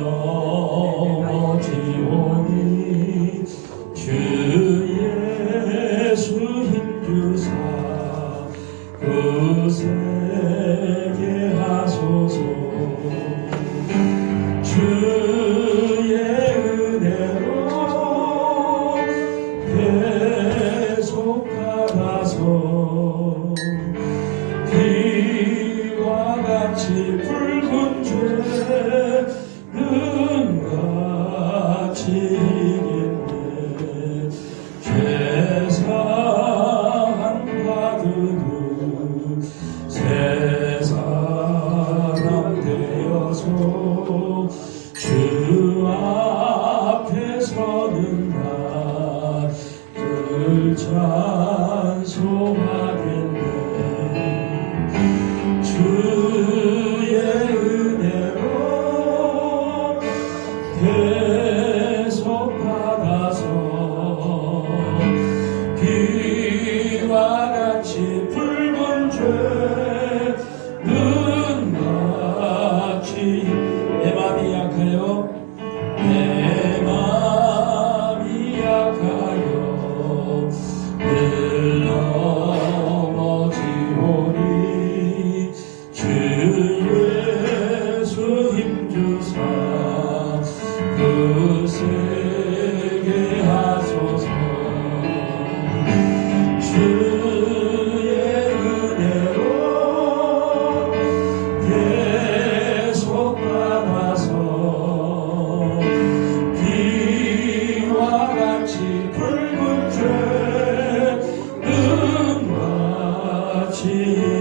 넘어지오니 주 예수 힘주사 굳세게 하소서. 주의 은혜로 계속받아서 비와 같이 붉은 죄는 같이 이겼네. 죄사함 받으니 새 사람 되어서 주 앞에 서는 나를 찬송하겠네. 주의 은혜로 계속 받아서 비와 같이 붉은 죄는 같이 내 맘이 약하여 내 맘이 약하여 늘 넘어지오니 주 예수 힘주사 굳세게 하소서. 주의 은혜로 계속 받아서 비와 같이 붉은 죄는 같이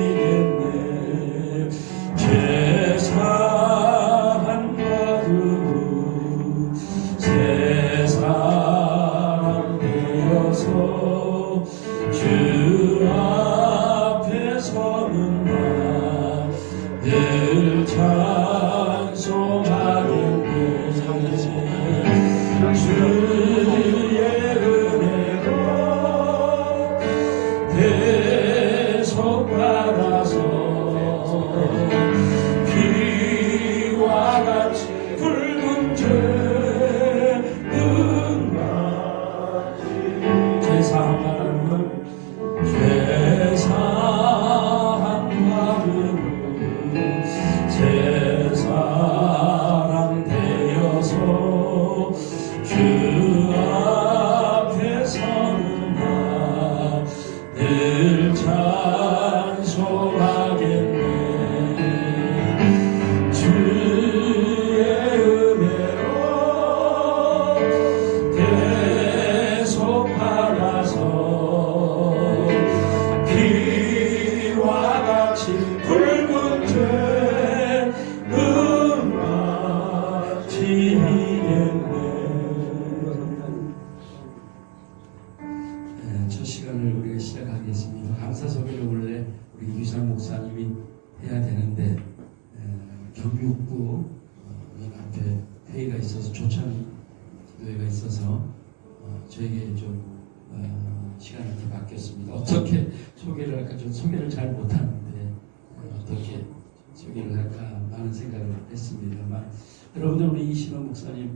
이겼네. 죄사함 받으니 새 사람 되어서 주 앞에 서는 나를 찬송하겠네. 주의 은혜로 계속 받아서 비와 같이 붉은 죄는 같이 죄사함 받으니 죄사함 받으니 새 사람 되어서 주 앞에 서는 나를 찬송하겠네. 주의 은혜로 계속 받아서 비와 같이 붉은 죄는 같이 이겼네. 첫 시간을 우리가 시작하겠습니다. 감사 소개를 원래 우리 유상 목사님이 해야 되는데 경육부 연합회 회의가 있어서 초청 기도회가 있어서 저에게 좀 시간을 이렇게 맡겼습니다. 어떻게 소개를 할까? 좀 소개를 잘 못하는데 어떻게 소개를 할까 많은 생각을 했습니다만, 여러분들 우리 이신호 목사님,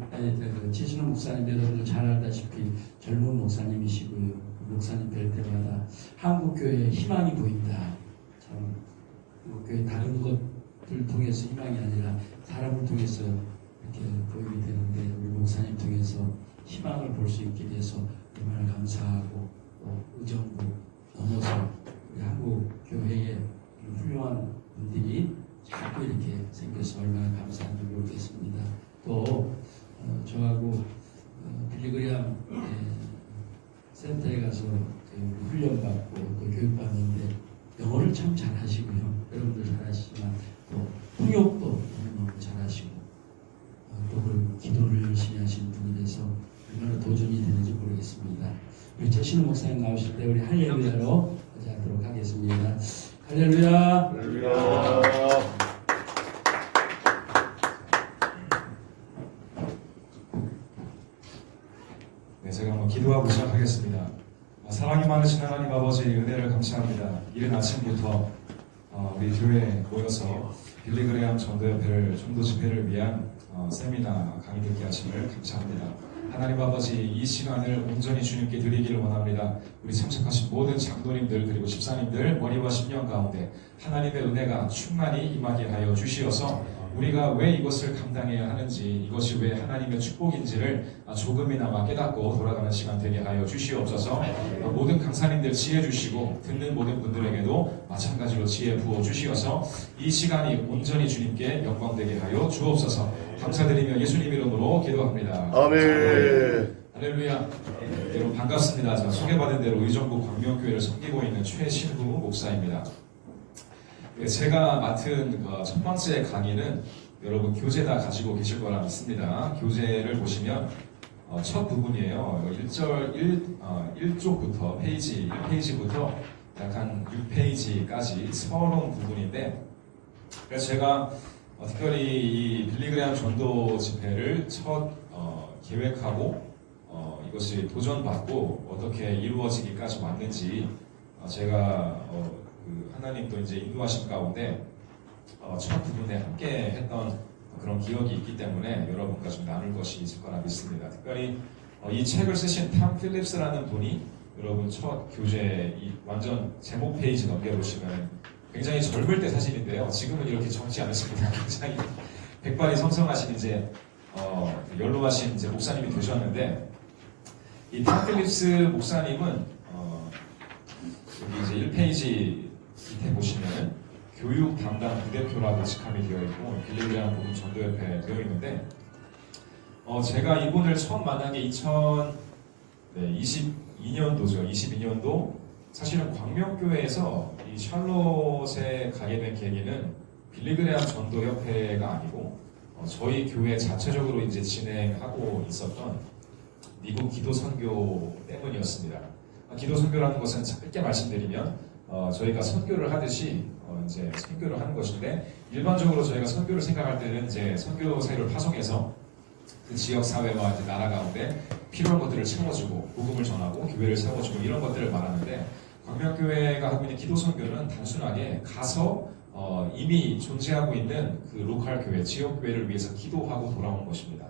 최신호 목사님 여러분들 잘 알다시피 젊은 목사님이시고요. 목사님 뵐 때마다 한국교회에 희망이 보인다. 참 한국교회 다른 것들 통해서 희망이 아니라 사람을 통해서 이렇게 보이게 되는데, 우리 목사님 통해서 희망을 볼 수 있게 돼서 얼마나 감사하고, 또 의정부 넘어서 우리 한국교회에 훌륭한 분들이 자꾸 이렇게 생겨서 얼마나 감사한지 모르겠습니다. 또 저하고 빌리그리암 센터에 가서 훈련받고 또 교육받는데 영어를 참 잘하시고요. 여러분들 잘하시지만 또 통역도 너무 잘하시고, 또 그 기도를 열심히 하시는 분이라서 얼마나 도전이 되는지 모르겠습니다. 우리 최신호 목사님 나오실 때 우리 할렐루야로 하도록 하겠습니다. 할렐루야. 할렐루야. 네, 제가 한번 기도하고 시작하겠습니다. 사랑이 많으신 하나님 아버지 은혜를 감사합니다. 이른 아침부터 우리 교회에 모여서 빌리그레암 전도협회를 전도 집회를 위한 세미나 강의 듣게 하심을 감사합니다. 하나님 아버지, 이 시간을 온전히 주님께 드리기를 원합니다. 우리 참석하신 모든 장로님들 그리고 집사님들 머리와 심령 가운데 하나님의 은혜가 충만히 임하게 하여 주시어서 우리가 왜 이것을 감당해야 하는지, 이것이 왜 하나님의 축복인지를 조금이나마 깨닫고 돌아가는 시간 되게 하여 주시옵소서. 모든 강사님들 지혜 주시고 듣는 모든 분들에게도 마찬가지로 지혜 부어 주시어서 이 시간이 온전히 주님께 영광되게 하여 주옵소서. 감사드리며 예수님 이름으로 기도합니다. 아멘. 할렐루야. 여러분 반갑습니다. 제가 소개받은 대로 의정부 광명교회를 섬기고 있는 최신부 목사입니다. 제가 맡은 첫 번째 강의는 여러분 교재 다 가지고 계실 거라 믿습니다. 교재를 보시면 첫 부분이에요. 1쪽부터 페이지 1페이지부터 약 한 6페이지까지 서론 부분인데, 그래서 제가 특별히 이 빌리그레암 전도 집회를 첫 계획하고 이것이 도전받고 어떻게 이루어지기까지 왔는지 제가 하나님도 이제 인도하신 가운데 첫 부분에 함께 했던 그런 기억이 있기 때문에 여러분과 좀 나눌 것이 있을 거라 믿습니다. 특별히 이 책을 쓰신 탐 필립스라는 분이 여러분 첫 교재 이 완전 제목 페이지 넘겨보시면 굉장히 젊을 때 사진인데요. 지금은 이렇게 젊지 않으십니다. 굉장히 백발이 성성하신 이제 연로하신 이제 목사님이 되셨는데, 이 탐 필립스 목사님은 여기 이제 1페이지 밑에 보시면 교육 담당 부대표라고 직함이 되어 있고 빌리그레암 복음 전도협회 되어 있는데, 제가 이분을 처음 만난 게 2022년도죠. 22년도 사실은 광명교회에서 이 샬롯에 가게 된 계기는 빌리그레암 전도협회가 아니고 저희 교회 자체적으로 이제 진행하고 있었던 미국 기도 선교 때문이었습니다. 기도 선교라는 것은 짧게 말씀드리면 저희가 선교를 하듯이 이제 선교를 하는 것인데, 일반적으로 저희가 선교를 생각할 때는 이제 선교사를 파송해서 그 지역 사회와 이제 나라 가운데 필요한 것들을 채워주고 복음을 전하고 교회를 세워주고 이런 것들을 말하는데, 광명교회가 하고 있는 기도 선교는 단순하게 가서 이미 존재하고 있는 그 로컬 교회, 지역 교회를 위해서 기도하고 돌아오는 것입니다.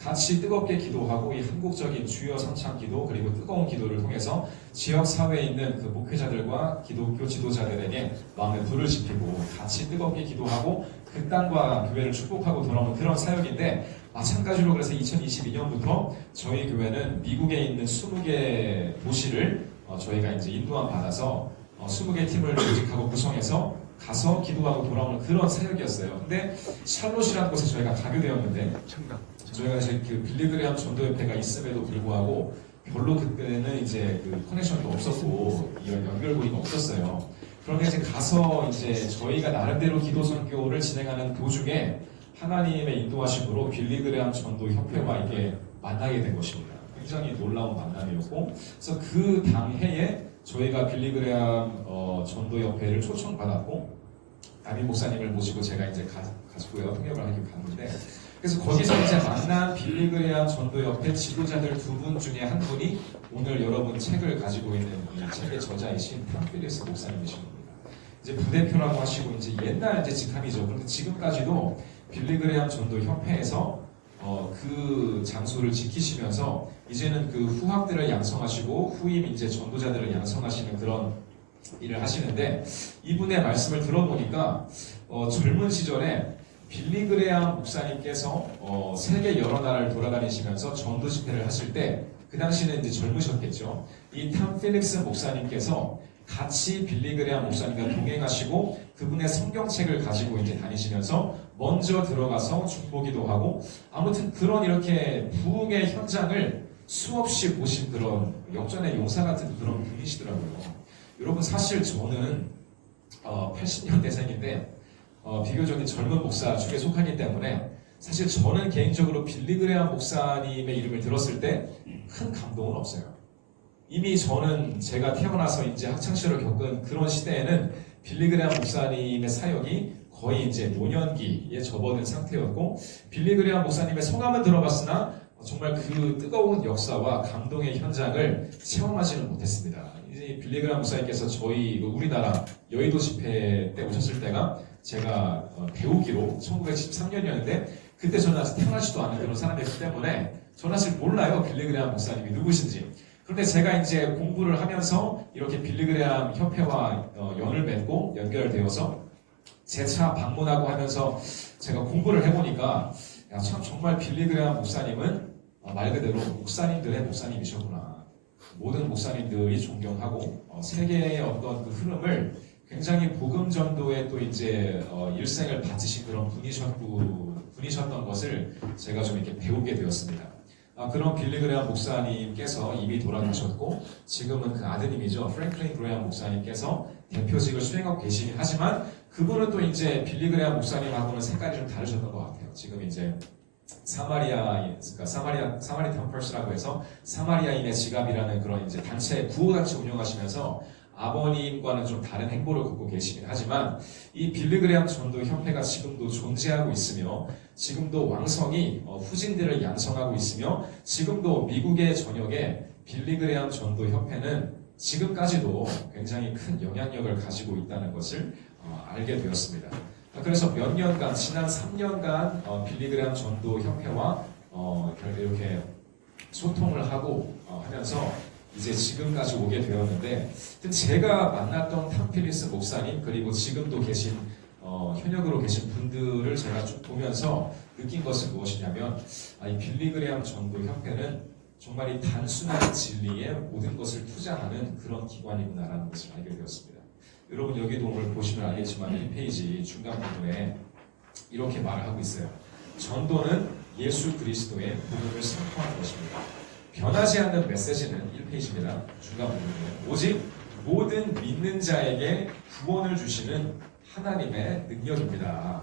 같이 뜨겁게 기도하고 이 한국적인 주여 삼창 기도 그리고 뜨거운 기도를 통해서 지역 사회에 있는 그 목회자들과 기독교 지도자들에게 마음에 불을 지피고 같이 뜨겁게 기도하고 그 땅과 교회를 축복하고 돌아오는 그런 사역인데, 마찬가지로 그래서 2022년부터 저희 교회는 미국에 있는 20개 도시를 저희가 이제 인도함 받아서 20개 팀을 조직하고 구성해서 가서 기도하고 돌아오는 그런 사역이었어요. 근데 샬롯이라는 곳에 저희가 가게 되었는데, 저희가 이제 그 빌리그레암 전도협회가 있음에도 불구하고 별로 그때는 이제 그 커넥션도 없었고 이런 연결고리가 없었어요. 그런데 이제 가서 이제 저희가 나름대로 기도 선교를 진행하는 도중에 하나님의 인도하심으로 빌리그레암 전도협회와 이게 만나게 된 것입니다. 굉장히 놀라운 만남이었고, 그래서 그 당해에 저희가 빌리그레암 전도협회를 초청받았고 담임 목사님을 모시고 제가 이제 가지고요 통역을 하기 갔는데, 그래서 거기서 이제 만난 빌리그레암 전도협회 지도자들 두 분 중에 한 분이 오늘 여러분 책을 가지고 있는 이 책의 저자이신 탐 필립스 목사님이신 겁니다. 이제 부대표라고 하시고 이제 옛날 이제 직함이죠. 그런데 지금까지도 빌리그레암 전도협회에서 그 장소를 지키시면서 이제는 그 후학들을 양성하시고 후임 이제 전도자들을 양성하시는 그런 일을 하시는데, 이분의 말씀을 들어보니까 젊은 시절에 빌리그레암 목사님께서 세계 여러 나라를 돌아다니시면서 전도 집회를 하실 때, 그 당시는 이제 젊으셨겠죠. 이 탐 필립스 목사님께서 같이 빌리그레암 목사님과 동행하시고 그분의 성경책을 가지고 이제 다니시면서 먼저 들어가서 중보기도 하고, 아무튼 그런 이렇게 부흥의 현장을 수없이 보신 그런 역전의 용사 같은 그런 분이시더라고요. 여러분 사실 저는 80년대생인데 비교적인 젊은 목사 중에 속하기 때문에 사실 저는 개인적으로 빌리그레암 목사님의 이름을 들었을 때 큰 감동은 없어요. 이미 저는 제가 태어나서 이제 학창시절을 겪은 그런 시대에는 빌리그레암 목사님의 사역이 거의 이제 노년기에 접어든 상태였고, 빌리그레암 목사님의 성함은 들어봤으나 정말 그 뜨거운 역사와 감동의 현장을 체험하지는 못했습니다. 이제 빌리그레암 목사님께서 저희 우리나라 여의도 집회 때 오셨을 때가 제가 배우기로 1913년이었는데 그때 저는 아직 태어나지도 않은 그런 사람이었기 때문에 저는 사실 몰라요. 빌리그레암 목사님이 누구신지. 그런데 제가 이제 공부를 하면서 이렇게 빌리그레암 협회와 연을 맺고 연결되어서 재차 방문하고 하면서 제가 공부를 해보니까 야, 참 정말 빌리그레암 목사님은 말 그대로 목사님들의 목사님이셨구나. 모든 목사님들이 존경하고 세계의 어떤 그 흐름을 굉장히 복음 전도에 또 이제 일생을 바치신 그런 분이셨던 것을 제가 좀 이렇게 배우게 되었습니다. 그런 빌리그레암 목사님께서 이미 돌아가셨고 지금은 그 아드님이죠. 프랭클린 그레암 목사님께서 대표직을 수행하고 계시긴 하지만 그분은 또 이제 빌리그레암 목사님하고는 색깔이 좀 다르셨던 것 같아요. 지금 이제 사마리 템플스라고 해서 사마리아인의 지갑이라는 그런 이제 단체 구호단체 운영하시면서 아버님과는 좀 다른 행보를 걷고 계시긴 하지만 이 빌리그레암 전도 협회가 지금도 존재하고 있으며 지금도 왕성히 후진들을 양성하고 있으며 지금도 미국의 전역에 빌리그레암 전도 협회는 지금까지도 굉장히 큰 영향력을 가지고 있다는 것을 알게 되었습니다. 그래서 몇 년간 지난 3년간 빌리그레암 전도 협회와 이렇게 소통을 하고 하면서 이제 지금까지 오게 되었는데 제가 만났던 탐필리스 목사님 그리고 지금도 계신 현역으로 계신 분들을 제가 쭉 보면서 느낀 것은 무엇이냐면 이 빌리그레암 전도 협회는 정말 이 단순한 진리에 모든 것을 투자하는 그런 기관이구나라는 것을 알게 되었습니다. 여러분 여기도 오늘 보시면 알겠지만 1페이지 중간 부분에 이렇게 말을 하고 있어요. 전도는 예수 그리스도의 복음을 선포하는 것입니다. 변하지 않는 메시지는 1페이지입니다. 중간 부분에 오직 모든 믿는 자에게 구원을 주시는 하나님의 능력입니다.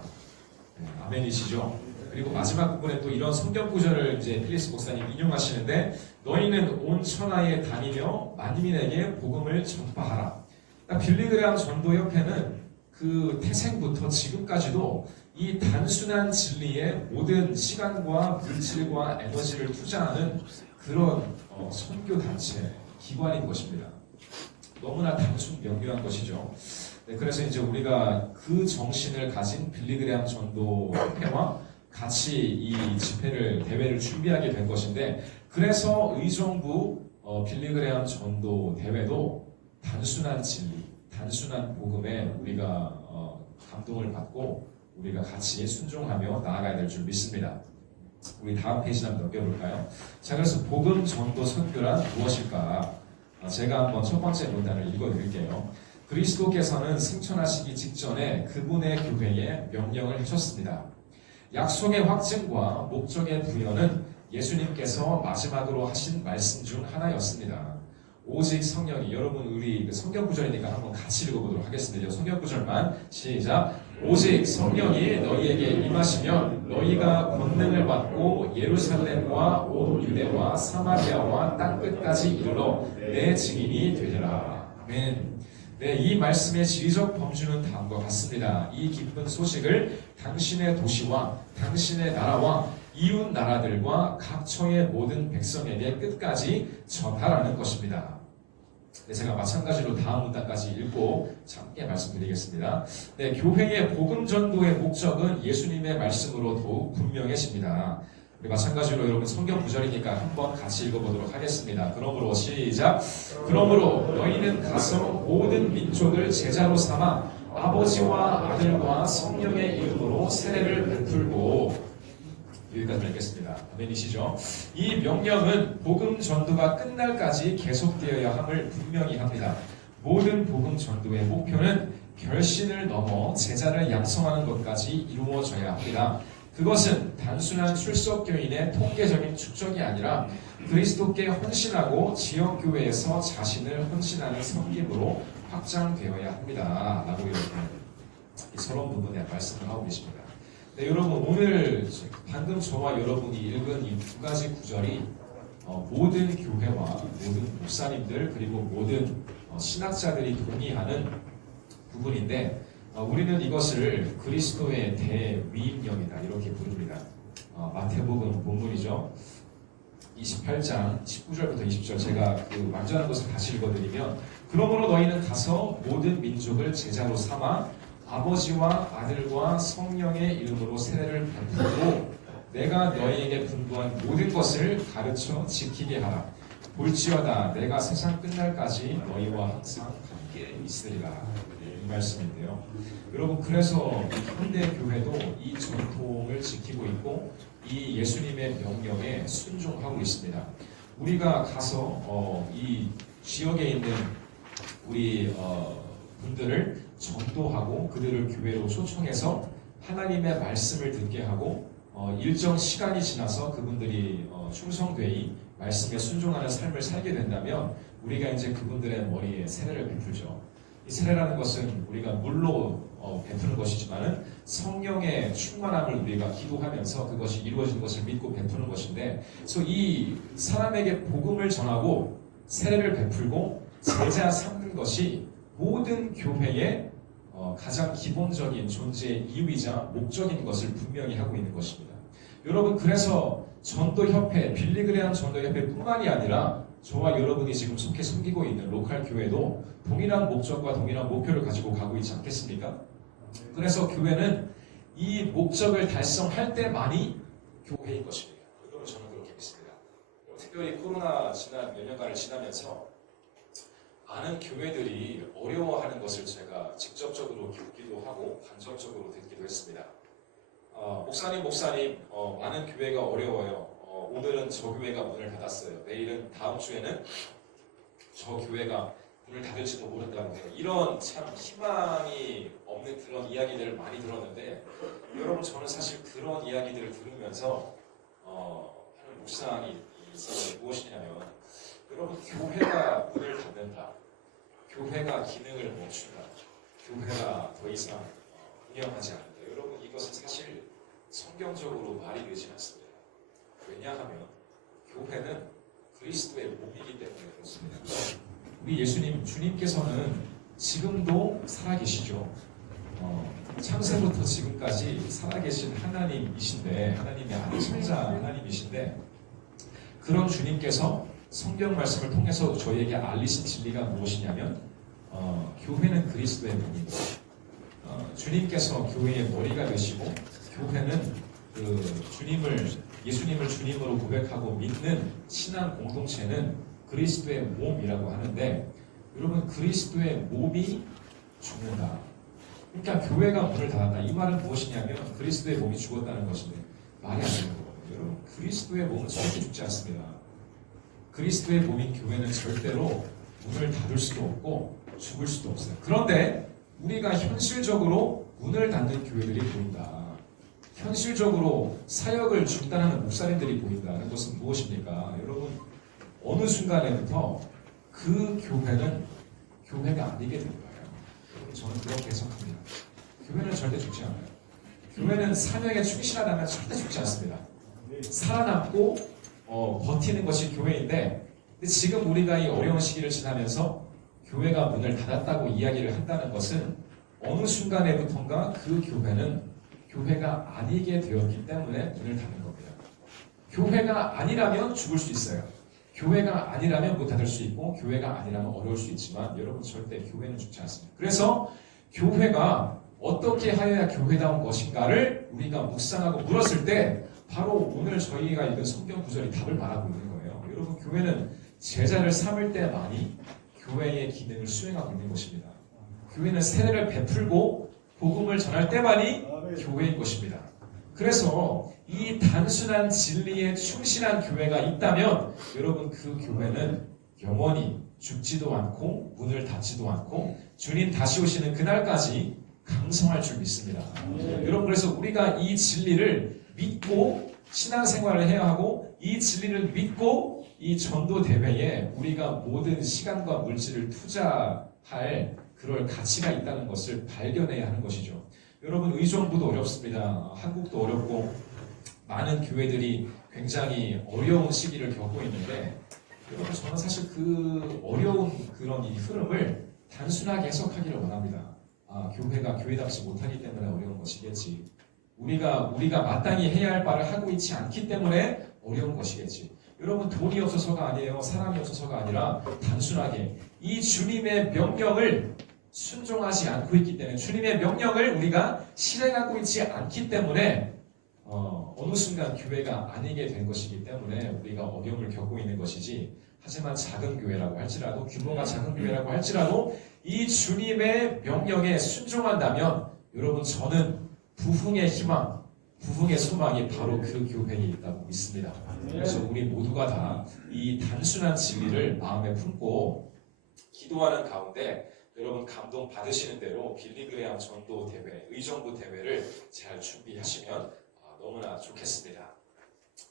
아멘이시죠? 그리고 마지막 부분에 또 이런 성경 구절을 이제 필리스 목사님 인용하시는데 너희는 온 천하에 다니며 만민에게 복음을 전파하라. 빌리그레암 전도협회는 그 태생부터 지금까지도 이 단순한 진리에 모든 시간과 물질과 에너지를 투자하는 그런 선교 단체 기관인 것입니다. 너무나 단순 명료한 것이죠. 네, 그래서 이제 우리가 그 정신을 가진 빌리그레암 전도협회와 같이 이 집회를 대회를 준비하게 된 것인데 그래서 의정부 빌리그레암 전도 대회도 단순한 진리, 단순한 복음에 우리가 감동을 받고 우리가 같이 순종하며 나아가야 될 줄 믿습니다. 우리 다음 페이지 한번 넘겨볼까요? 자, 그래서 복음 전도 선교란 무엇일까? 제가 한번 첫 번째 문단을 읽어드릴게요. 그리스도께서는 승천하시기 직전에 그분의 교회에 명령을 해주셨습니다. 약속의 확증과 목적의 부여는 예수님께서 마지막으로 하신 말씀 중 하나였습니다. 오직 성령이, 여러분 우리 성경 구절이니까 한번 같이 읽어보도록 하겠습니다. 성경 구절만 시작. 오직 성령이 너희에게 임하시면 너희가 권능을 받고 예루살렘과 온 유대와 사마리아와 땅끝까지 이르러 내 증인이 되리라. 아멘. 네, 이 말씀의 지리적 범주는 다음과 같습니다. 이 기쁜 소식을 당신의 도시와 당신의 나라와 이웃 나라들과 각처의 모든 백성에게 끝까지 전하라는 것입니다. 네, 제가 마찬가지로 다음 문단까지 읽고 함께 말씀드리겠습니다. 네, 교회의 복음 전도의 목적은 예수님의 말씀으로 더욱 분명해집니다. 우리 마찬가지로 여러분 성경 구절이니까 한번 같이 읽어보도록 하겠습니다. 그러므로 시작. 그러므로 너희는 가서 모든 민족을 제자로 삼아 아버지와 아들과 성령의 이름으로 세례를 베풀고, 여기까지 읽겠습니다. 아멘이시죠? 이 명령은 복음 전도가 끝날까지 계속되어야 함을 분명히 합니다. 모든 복음 전도의 목표는 결신을 넘어 제자를 양성하는 것까지 이루어져야 합니다. 그것은 단순한 출석교인의 통계적인 축적이 아니라 그리스도께 헌신하고 지역교회에서 자신을 헌신하는 섬김으로 확장되어야 합니다. 라고 이렇게 서론 부분에 말씀을 하고 계십니다. 네, 여러분 오늘 방금 저와 여러분이 읽은 이 두 가지 구절이 모든 교회와 모든 목사님들 그리고 모든 신학자들이 동의하는 부분인데 우리는 이것을 그리스도의 대위임령이다 이렇게 부릅니다. 마태복음 본문이죠. 28장 19절부터 20절 제가 그 완전한 것을 다시 읽어드리면 그러므로 너희는 가서 모든 민족을 제자로 삼아 아버지와 아들과 성령의 이름으로 세례를 베풀고 내가 너희에게 분부한 모든 것을 가르쳐 지키게 하라. 볼지어다 내가 세상 끝날까지 너희와 항상 함께 있으리라. 이 말씀인데요. 여러분, 그래서 현대 교회도 이 전통을 지키고 있고 이 예수님의 명령에 순종하고 있습니다. 우리가 가서 이 지역에 있는 우리 분들을 전도하고 그들을 교회로 초청해서 하나님의 말씀을 듣게 하고 일정 시간이 지나서 그분들이 충성되이 말씀에 순종하는 삶을 살게 된다면 우리가 이제 그분들의 머리에 세례를 베풀죠. 이 세례라는 것은 우리가 물로 베푸는 것이지만은 성령의 충만함을 우리가 기도하면서 그것이 이루어지는 것을 믿고 베푸는 것인데, 그래서 이 사람에게 복음을 전하고 세례를 베풀고 제자 삼는 것이 모든 교회의 가장 기본적인 존재의 이유이자 목적인 것을 분명히 하고 있는 것입니다. 여러분, 그래서 전도협회, 빌리그레암 전도협회뿐만이 아니라 저와 여러분이 지금 속해 섬기고 있는 로컬 교회도 동일한 목적과 동일한 목표를 가지고 가고 있지 않겠습니까? 그래서 교회는 이 목적을 달성할 때만이 교회인 것입니다. 여러분, 저는 그렇게 믿습니다. 특별히 코로나 지난 몇 년간을 지나면서 많은 교회들이 어려워하는 것을 제가 직접적으로 겪기도 하고 간접적으로 듣기도 했습니다. 목사님, 많은 교회가 어려워요. 오늘은 저 교회가 문을 닫았어요. 내일은 다음 주에는 저 교회가 문을 닫을지도 모른다고 해요. 이런 참 희망이 없는 그런 이야기들을 많이 들었는데, 여러분, 저는 사실 그런 이야기들을 들으면서 하는 묵상이 있어서 무엇이냐면, 여러분, 교회가 문을 닫는다, 교회가 기능을 멈춘다, 교회가 더 이상 운영하지 않는다. 여러분, 이것은 사실 성경적으로 말이 되지 않습니다. 왜냐하면 교회는 그리스도의 몸이기 때문에 그렇습니다. 우리 예수님, 주님께서는 지금도 살아계시죠. 창세부터 지금까지 살아계신 하나님이신데, 하나님의 아들자 하나님이신데, 그런 주님께서 성경 말씀을 통해서 저희에게 알리신 진리가 무엇이냐면, 교회는 그리스도의 몸입니다. 주님께서 교회의 머리가 되시고, 교회는 예수님을 주님으로 고백하고 믿는 신앙 공동체는 그리스도의 몸이라고 하는데, 여러분, 그리스도의 몸이 죽는다. 그러니까 교회가 문을 닫았다. 이 말은 무엇이냐면 그리스도의 몸이 죽었다는 것인데 말이 안 되는 거거든요. 여러분, 그리스도의 몸은 절대 죽지 않습니다. 그리스도의 몸인 교회는 절대로 문을 닫을 수도 없고 죽을 수도 없어요. 그런데 우리가 현실적으로 문을 닫는 교회들이 보인다. 현실적으로 사역을 중단하는 목사님들이 보인다는 것은 무엇입니까? 여러분, 어느 순간에부터 그 교회는 교회가 아니게 된 거예요. 여러분, 저는 그렇게 해석합니다. 교회는 절대 죽지 않아요. 교회는 사명에 충실하다면 절대 죽지 않습니다. 살아남고 버티는 것이 교회인데, 근데 지금 우리가 이 어려운 시기를 지나면서 교회가 문을 닫았다고 이야기를 한다는 것은 어느 순간에부턴가 그 교회는 교회가 아니게 되었기 때문에 문을 닫는 겁니다. 교회가 아니라면 죽을 수 있어요. 교회가 아니라면 못 닫을 수 있고, 교회가 아니라면 어려울 수 있지만, 여러분, 절대 교회는 죽지 않습니다. 그래서 교회가 어떻게 하여야 교회다운 것인가를 우리가 묵상하고 물었을 때 바로 오늘 저희가 읽은 성경 구절이 답을 말하고 있는 거예요. 여러분, 교회는 제자를 삼을 때만이 교회의 기능을 수행하고 있는 것입니다. 교회는 세례를 베풀고 복음을 전할 때만이 교회인 것입니다. 그래서 이 단순한 진리에 충실한 교회가 있다면 여러분, 그 교회는 영원히 죽지도 않고 문을 닫지도 않고 주님 다시 오시는 그날까지 강성할 줄 믿습니다. 여러분, 그래서 우리가 이 진리를 믿고 신앙생활을 해야 하고, 이 진리를 믿고 이 전도 대회에 우리가 모든 시간과 물질을 투자할 그럴 가치가 있다는 것을 발견해야 하는 것이죠. 여러분, 의정부도 어렵습니다. 한국도 어렵고 많은 교회들이 굉장히 어려운 시기를 겪고 있는데, 여러분, 저는 사실 그 어려운 그런 이 흐름을 단순하게 해석하기를 원합니다. 교회가 교회답지 못하기 때문에 어려운 것이겠지. 우리가 마땅히 해야 할 바를 하고 있지 않기 때문에 어려운 것이겠지. 여러분, 돈이 없어서가 아니에요. 사람이 없어서가 아니라 단순하게 이 주님의 명령을 순종하지 않고 있기 때문에 주님의 명령을 우리가 실행하고 있지 않기 때문에 어느 순간 교회가 아니게 된 것이기 때문에 우리가 어려움을 겪고 있는 것이지 하지만 작은 교회라고 할지라도 규모가 작은 교회라고 할지라도 이 주님의 명령에 순종한다면 여러분 저는 부흥의 희망, 부흥의 소망이 바로 그 교회에 있다고 믿습니다. 그래서 우리 모두가 다 이 단순한 진리를 마음에 품고 기도하는 가운데 여러분 감동 받으시는 대로 빌리그레암 전도 대회, 의정부 대회를 잘 준비하시면 너무나 좋겠습니다.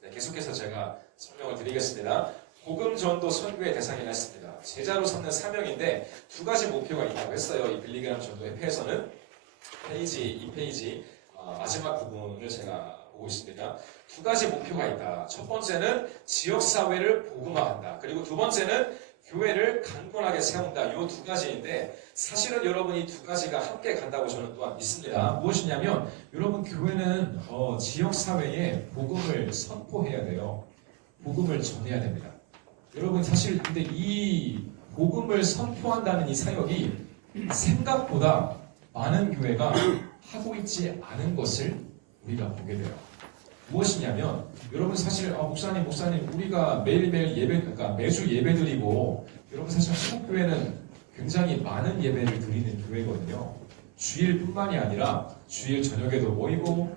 네, 계속해서 제가 설명을 드리겠습니다. 복음 전도 선교의 대상이라 했습니다. 제자로 삼는 사명인데 두 가지 목표가 있다고 했어요. 이 빌리그레암 전도 회에서는 이 페이지 마지막 부분을 제가 보고 있습니다. 두 가지 목표가 있다. 첫 번째는 지역사회를 복음화한다. 그리고 두 번째는 교회를 강건하게 세운다. 이 두 가지인데 사실은 여러분 이 두 가지가 함께 간다고 저는 또한 믿습니다. 무엇이냐면 여러분 교회는 지역사회에 복음을 선포해야 돼요. 복음을 전해야 됩니다. 여러분 사실 근데 이 복음을 선포한다는 이 사역이 생각보다 많은 교회가 하고 있지 않은 것을 우리가 보게 돼요. 무엇이냐면 여러분 사실 목사님 우리가 매일매일 그러니까 매주 예배드리고 여러분 사실 한국교회는 굉장히 많은 예배를 드리는 교회거든요. 주일뿐만이 아니라 주일 저녁에도 모이고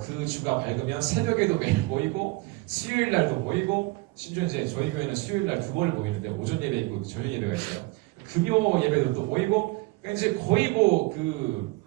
그 주가 밝으면 새벽에도 매일 모이고 수요일 날도 모이고 심지어 이제 저희 교회는 수요일 날 두 번을 모이는데 오전 예배 있고 저녁 예배가 있어요. 금요 예배도 또 모이고 그러니까 이제 거의 그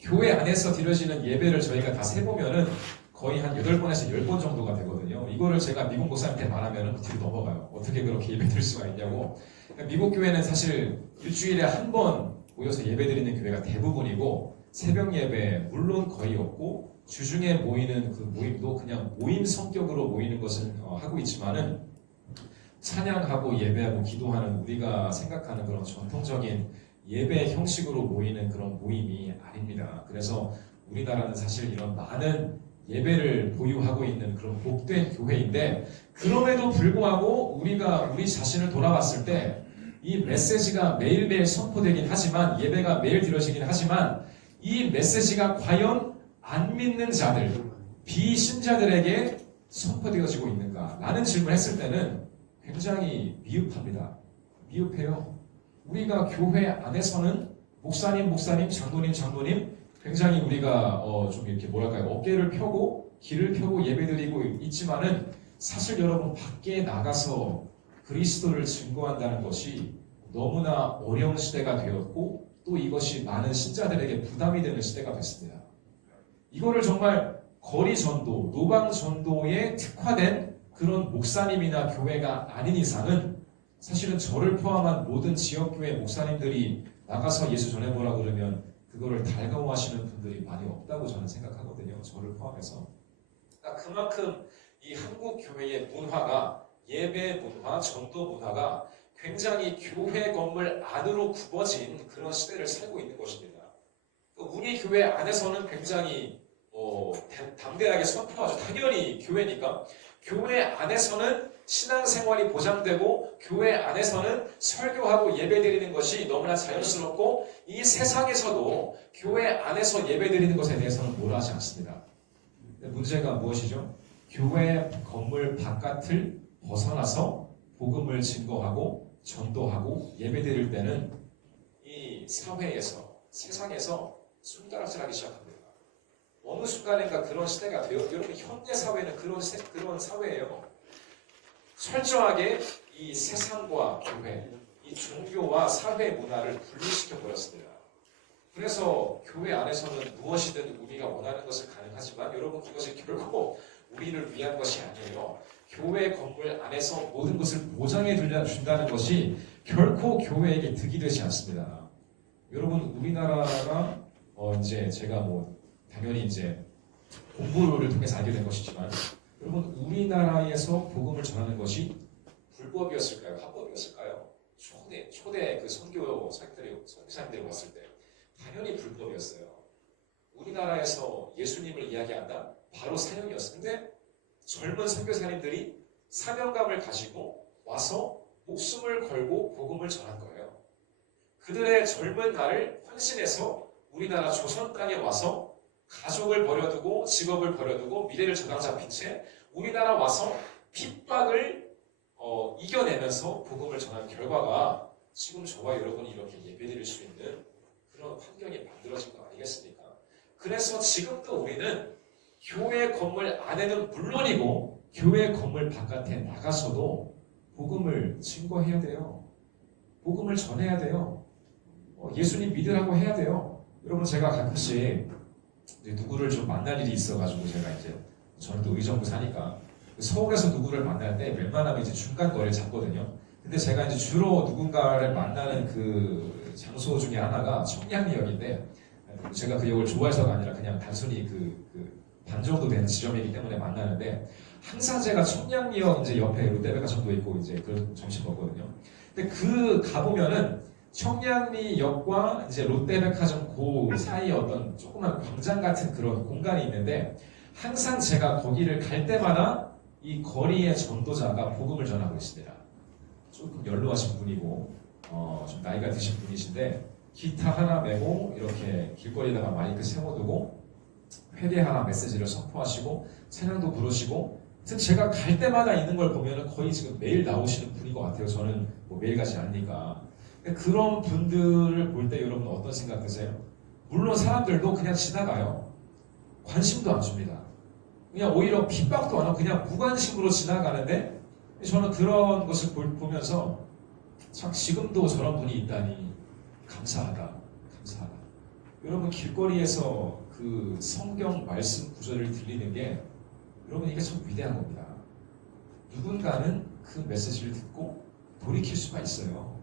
교회 안에서 드려지는 예배를 저희가 다 세보면은 거의 한 8번에서 10번 정도가 되거든요. 이거를 제가 미국 목사님한테 말하면 뒤로 넘어가요. 어떻게 그렇게 예배 드릴 수가 있냐고. 그러니까 미국 교회는 사실 일주일에 한 번 모여서 예배 드리는 교회가 대부분이고 새벽 예배 물론 거의 없고 주중에 모이는 그 모임도 그냥 모임 성격으로 모이는 것은 하고 있지만은 찬양하고 예배하고 기도하는 우리가 생각하는 그런 전통적인 예배 형식으로 모이는 그런 모임이 아닙니다. 그래서 우리나라는 사실 이런 많은 예배를 보유하고 있는 그런 복된 교회인데 그럼에도 불구하고 우리가 우리 자신을 돌아봤을 때 이 메시지가 매일매일 선포되긴 하지만 예배가 매일 드려지긴 하지만 이 메시지가 과연 안 믿는 자들, 비신자들에게 선포되어지고 있는가? 라는 질문을 했을 때는 굉장히 미흡합니다. 미흡해요. 우리가 교회 안에서는 목사님, 장로님 굉장히 우리가 좀 이렇게 뭐랄까요 어깨를 펴고 길을 펴고 예배드리고 있지만은 사실 여러분 밖에 나가서 그리스도를 증거한다는 것이 너무나 어려운 시대가 되었고 또 이것이 많은 신자들에게 부담이 되는 시대가 됐습니다. 이거를 정말 거리 전도, 노방 전도에 특화된 그런 목사님이나 교회가 아닌 이상은 사실은 저를 포함한 모든 지역교회 목사님들이 나가서 예수 전해보라 그러면 그거를 달가워하시는 분들이 많이 없다고 저는 생각하거든요. 저를 포함해서. 그러니까 그만큼 이 한국 교회의 문화가 예배 문화, 전도 문화가 굉장히 교회 건물 안으로 굽어진 그런 시대를 살고 있는 것입니다. 우리 교회 안에서는 굉장히 담대하게 선포하죠. 당연히 교회니까. 교회 안에서는 신앙생활이 보장되고 교회 안에서는 설교하고 예배드리는 것이 너무나 자연스럽고 이 세상에서도 교회 안에서 예배드리는 것에 대해서는 뭐라 하지 않습니다. 문제가 무엇이죠? 교회 건물 바깥을 벗어나서 복음을 증거하고 전도하고 예배드릴 때는 이 사회에서 세상에서 손가락질하기 시작합니다. 어느 순간인가 그런 시대가 되어 여러분 현대 사회는 그런 사회예요. 철저하게 이 세상과 교회, 이 종교와 사회 문화를 분리시켜 버렸습니다. 그래서 교회 안에서는 무엇이든 우리가 원하는 것을 가능하지만 여러분 그것이 결코 우리를 위한 것이 아니에요. 교회 건물 안에서 모든 것을 보장해 준다는 것이 결코 교회에게 득이 되지 않습니다. 여러분 우리나라가 이제 제가 당연히 이제 공부를 통해서 알게 된 것이지만 여러분 우리나라에서 복음을 전하는 것이 불법이었을까요? 합법이었을까요? 초대 그 선교사님들이 왔을 때 당연히 불법이었어요. 우리나라에서 예수님을 이야기한다? 바로 사형이었어요. 근데 젊은 선교사님들이 사명감을 가지고 와서 목숨을 걸고 복음을 전한 거예요. 그들의 젊은 날을 헌신해서 우리나라 조선 땅에 와서 가족을 버려두고 직업을 버려두고 미래를 저당 잡힌 채 우리나라 와서 핍박을 이겨내면서 복음을 전한 결과가 지금 저와 여러분이 이렇게 예배드릴 수 있는 그런 환경이 만들어진 거 아니겠습니까? 그래서 지금도 우리는 교회 건물 안에는 물론이고 교회 건물 바깥에 나가서도 복음을 증거해야 돼요. 복음을 전해야 돼요. 예수님 믿으라고 해야 돼요. 여러분, 제가 가끔씩 누구를 좀 만날 일이 있어가지고 제가 이제 저는 또 의정부 사니까 서울에서 누구를 만날 때 웬만하면 이제 중간 거리를 잡거든요. 근데 제가 이제 주로 누군가를 만나는 그 장소 중에 하나가 청량리역인데 제가 그 역을 좋아해서가 아니라 그냥 단순히 반 정도 되는 지점이기 때문에 만나는데 항상 제가 청량리역 이제 옆에 롯데백화점도 있고 이제 그런 점심 먹거든요. 근데 가보면은 청량리역과 이제 롯데백화점 그 사이에 어떤 조그만 광장 같은 그런 공간이 있는데 항상 제가 거기를 갈 때마다 이 거리의 전도자가 복음을 전하고 있습니다. 조금 연로하신 분이고 좀 나이가 드신 분이신데 기타 하나 메고 이렇게 길거리에다가 마이크 세워두고 회개하라 메시지를 선포하시고 찬양도 부르시고 제가 갈 때마다 있는 걸 보면 거의 지금 매일 나오시는 분인 것 같아요. 저는 뭐 매일 가지 않으니까. 그런 분들을 볼 때 여러분 어떤 생각 드세요? 물론 사람들도 그냥 지나가요. 관심도 안 줍니다. 그냥 오히려 핍박도 안 하고 그냥 무관심으로 지나가는데 저는 그런 것을 보면서 참 지금도 저런 분이 있다니 감사하다. 여러분, 길거리에서 그 성경 말씀 구절을 들리는 게 여러분 이게 참 위대한 겁니다. 누군가는 그 메시지를 듣고 돌이킬 수가 있어요.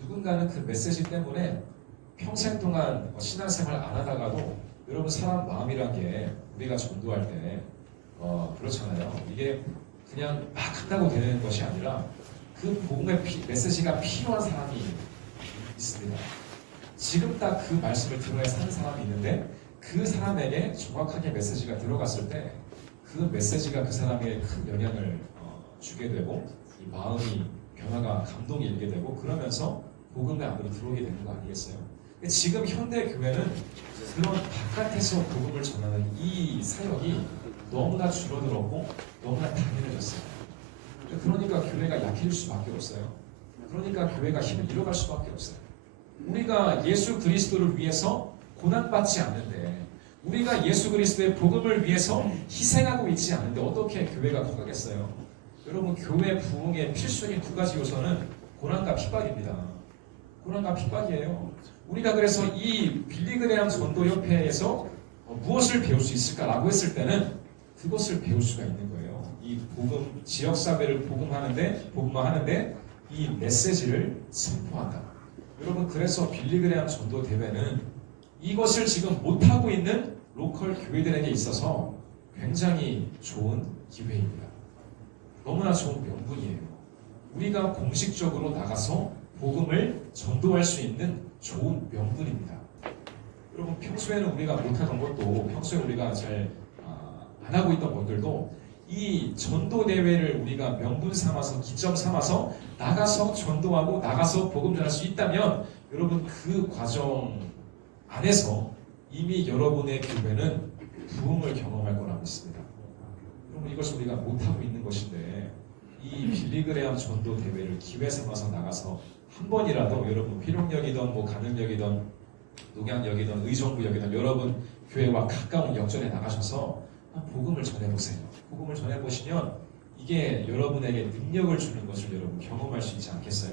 누군가는 그 메시지 때문에 평생 동안 신앙생활 안 하다가도 여러분 사람 마음이란 게 우리가 전도할 때 그렇잖아요. 이게 그냥 막 한다고 되는 것이 아니라 그 복음의 메시지가 필요한 사람이 있습니다. 지금 딱 그 말씀을 들어야 사는 사람이 있는데 그 사람에게 정확하게 메시지가 들어갔을 때 그 메시지가 그 사람에게 큰 영향을 주게 되고 이 마음이 변화가 감동이 일게 되고 그러면서 복음의 안으로 들어오게 되는 거 아니겠어요? 근데 지금 현대 교회는 그런 바깥에서 복음을 전하는 이 사역이 너무나 줄어들었고 너무나 당연해졌어요. 그러니까 교회가 약해질 수밖에 없어요. 그러니까 교회가 힘을 잃어갈 수밖에 없어요. 우리가 예수 그리스도를 위해서 고난받지 않는데 우리가 예수 그리스도의 복음을 위해서 희생하고 있지 않은데 어떻게 교회가 커가겠어요? 여러분, 교회 부흥의 필수적인 두 가지 요소는 고난과 핍박입니다. 고난과 핍박이에요. 우리가 그래서 이 빌리그레암 전도협회에서 무엇을 배울 수 있을까라고 했을 때는 그것을 배울 수가 있는 거예요. 이 복음, 지역사회를 복음화하는데 이 메시지를 선포한다. 여러분, 그래서 빌리그레암 전도 대회는 이것을 지금 못하고 있는 로컬 교회들에게 있어서 굉장히 좋은 기회입니다. 너무나 좋은 명분이에요. 우리가 공식적으로 나가서 복음을 전도할 수 있는 좋은 명분입니다. 여러분, 평소에는 우리가 못하던 것도 평소에 우리가 잘 안 하고 있던 것들도 이 전도 대회를 우리가 명분 삼아서 기점 삼아서 나가서 전도하고 나가서 복음 전할 수 있다면 여러분 그 과정 안에서 이미 여러분의 교회는 부흥을 경험할 거라고 믿습니다. 여러분, 이것을 우리가 못하고 있는 것인데 이 빌리그레암 전도 대회를 기회 삼아서 나가서 한 번이라도 여러분 필용역이든 뭐 가능역이든 녹양역이든 의정부역이든 여러분 교회와 가까운 역전에 나가셔서 복음을 전해보세요. 복음을 전해보시면 이게 여러분에게 능력을 주는 것을 여러분 경험할 수 있지 않겠어요?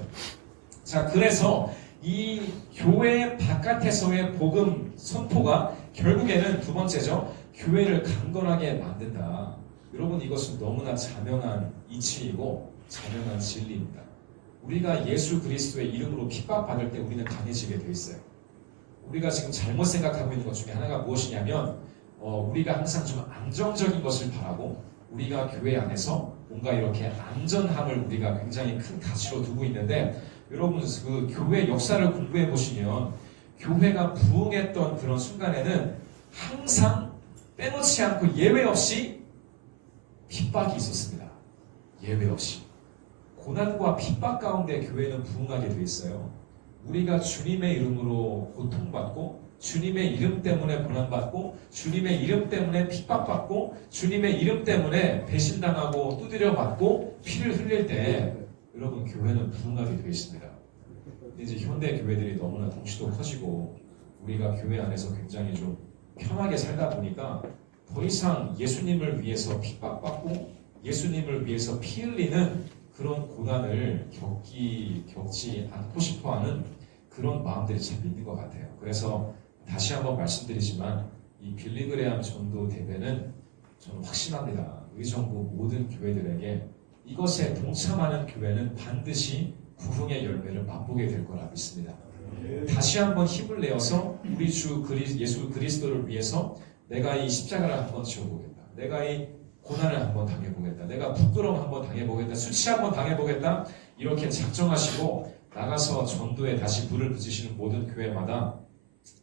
자, 그래서 이 교회 바깥에서의 복음 선포가 결국에는 두 번째죠. 교회를 강건하게 만든다. 여러분, 이것은 너무나 자명한 이치이고 자명한 진리입니다. 우리가 예수 그리스도의 이름으로 핍박받을 때 우리는 강해지게 되어 있어요. 우리가 지금 잘못 생각하고 있는 것 중에 하나가 무엇이냐면 우리가 항상 좀 안정적인 것을 바라고 우리가 교회 안에서 뭔가 이렇게 안전함을 우리가 굉장히 큰 가치로 두고 있는데 여러분 그 교회 역사를 공부해 보시면 교회가 부흥했던 그런 순간에는 항상 빼놓지 않고 예외 없이 핍박이 있었습니다. 예외 없이 고난과 핍박 가운데 교회는 부흥하게 돼 있어요. 우리가 주님의 이름으로 고통받고 주님의 이름 때문에 고난받고 주님의 이름 때문에 핍박받고 주님의 이름 때문에 배신당하고 두드려받고 피를 흘릴 때 여러분 교회는 무능하게 되어 있습니다. 이제 현대 교회들이 너무나 덩치도 커지고 우리가 교회 안에서 굉장히 좀 편하게 살다 보니까 더 이상 예수님을 위해서 핍박받고 예수님을 위해서 피 흘리는 그런 고난을 겪지 않고 싶어하는 그런 마음들이 참 있는 것 같아요. 그래서 다시 한번 말씀드리지만 이 빌리그레암 전도 대회는 저는 확신합니다. 의정부 모든 교회들에게 이것에 동참하는 교회는 반드시 부흥의 열매를 맛보게 될 거라 믿습니다. 다시 한번 힘을 내어서 우리 주 예수 그리스도를 위해서 내가 이 십자가를 한번 지어보겠다. 내가 이 고난을 한번 당해보겠다. 내가 부끄러움 한번 당해보겠다. 수치 한번 당해보겠다. 이렇게 작정하시고 나가서 전도에 다시 불을 붙이시는 모든 교회마다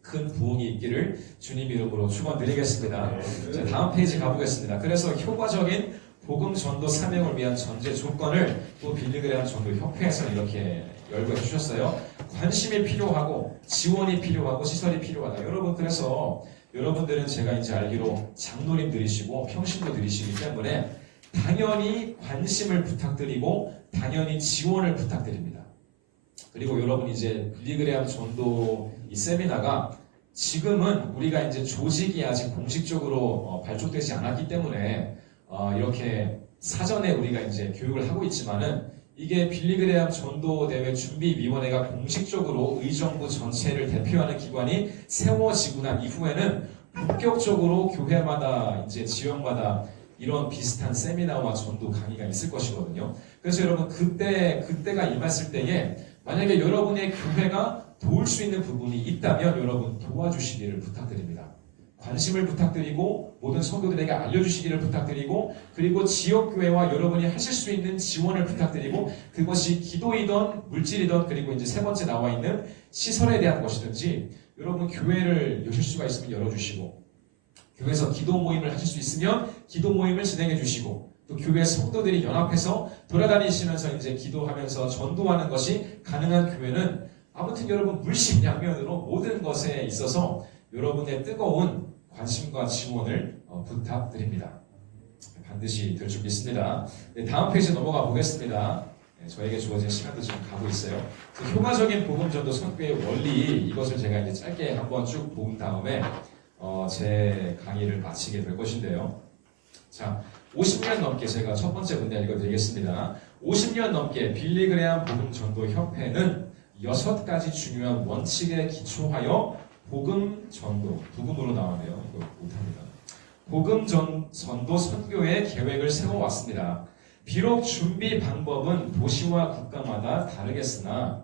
큰 부흥이 있기를 주님 이름으로 축원드리겠습니다. 자, 다음 페이지 가보겠습니다. 그래서 효과적인 복음 전도 사명을 위한 전제 조건을 또 빌리그레암 전도 협회에서 이렇게 열거해 주셨어요. 관심이 필요하고 지원이 필요하고 시설이 필요하다. 여러분 그래서 여러분들은 제가 이제 알기로 장로님들이시고 평신도들이시기 때문에 당연히 관심을 부탁드리고 당연히 지원을 부탁드립니다. 그리고 여러분 이제 빌리그레암 전도 이 세미나가 지금은 우리가 이제 조직이 아직 공식적으로 발족되지 않았기 때문에 이렇게 사전에 우리가 이제 교육을 하고 있지만은 이게 빌리그레암 전도대회 준비위원회가 공식적으로 의정부 전체를 대표하는 기관이 세워지고 난 이후에는 본격적으로 교회마다 이제 지역마다 이런 비슷한 세미나와 전도 강의가 있을 것이거든요. 그래서 여러분 그때가 임했을 때에 만약에 여러분의 교회가 도울 수 있는 부분이 있다면 여러분 도와주시기를 부탁드립니다. 관심을 부탁드리고 모든 성도들에게 알려주시기를 부탁드리고 그리고 지역교회와 여러분이 하실 수 있는 지원을 부탁드리고 그것이 기도이든 물질이든 그리고 이제 세 번째 나와 있는 시설에 대한 것이든지 여러분 교회를 여실 수가 있으면 열어주시고 교회에서 기도 모임을 하실 수 있으면 기도 모임을 진행해 주시고 또 교회 성도들이 연합해서 돌아다니시면서 이제 기도하면서 전도하는 것이 가능한 교회는 아무튼 여러분 물심양면으로 모든 것에 있어서 여러분의 뜨거운 관심과 지원을 부탁드립니다. 반드시 될 줄 믿습니다. 네, 다음 페이지 넘어가 보겠습니다. 네, 저에게 주어진 시간도 지금 가고 있어요. 그 효과적인 복음전도 선교의 원리 이것을 제가 이제 짧게 한번 쭉 본 다음에 제 강의를 마치게 될 것인데요. 자, 50년 넘게 제가 첫 번째 문제 읽어드리겠습니다. 50년 넘게 빌리그레암 복음전도 협회는 6가지 중요한 원칙에 기초하여 복음 전도, 복음으로 나오네요. 이거 못합니다. 복음 전도 선교의 계획을 세워왔습니다. 비록 준비 방법은 도시와 국가마다 다르겠으나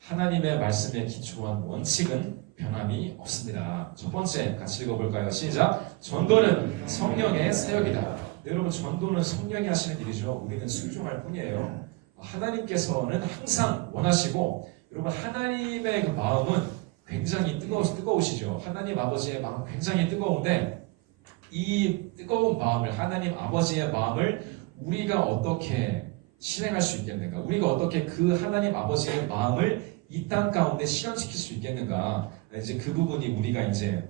하나님의 말씀에 기초한 원칙은 변함이 없습니다. 첫 번째 같이 읽어볼까요? 시작! 전도는 성령의 사역이다. 네, 여러분 전도는 성령이 하시는 일이죠. 우리는 순종할 뿐이에요. 하나님께서는 항상 원하시고 여러분 하나님의 그 마음은 굉장히 뜨거우시죠. 하나님 아버지의 마음 굉장히 뜨거운데 이 뜨거운 마음을 하나님 아버지의 마음을 우리가 어떻게 실행할 수 있겠는가? 우리가 어떻게 그 하나님 아버지의 마음을 이 땅 가운데 실현시킬 수 있겠는가? 이제 그 부분이 우리가 이제